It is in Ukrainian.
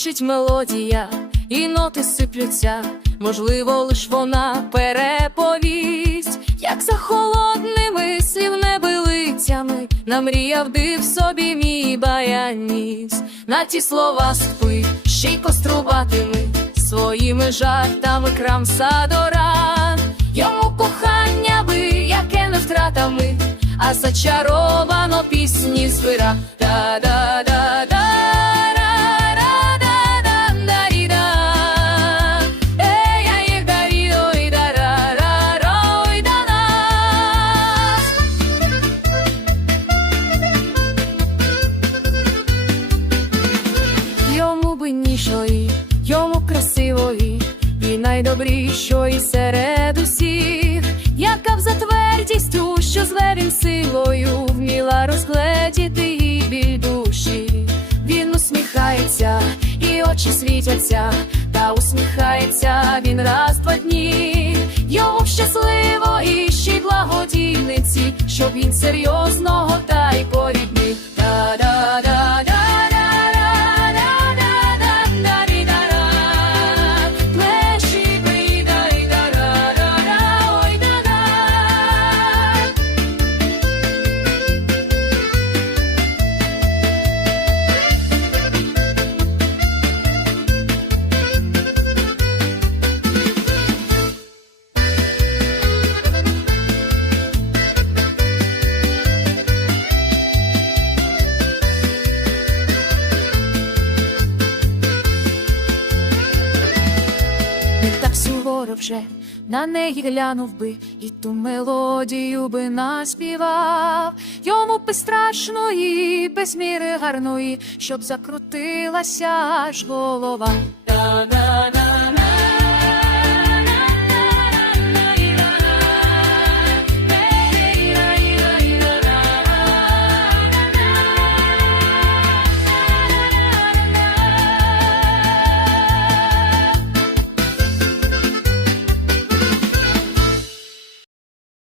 звучить мелодія, і ноти сиплються, можливо, лиш вона переповість, як за холодними слівнебилицями намріяв див собі мій баяніс. На ті слова спи, ще й кострубатими своїми жартами крамса до ран. Йому кохання би, яке не втратами, а зачаровано пісні звира. да да Йому красивої, і найдобрішої серед усіх, яка б за твердістю, що зверін силою вміла розгледіти її біль душі. Він усміхається, і очі світяться, та усміхається він раз два дні. Йому щасливо і ще й благодійниці, щоб він серйозного та так суворо вже на неї глянув би, і ту мелодію би наспівав. Йому би страшної, без міри гарної, щоб закрутилася аж голова. Та-на-на.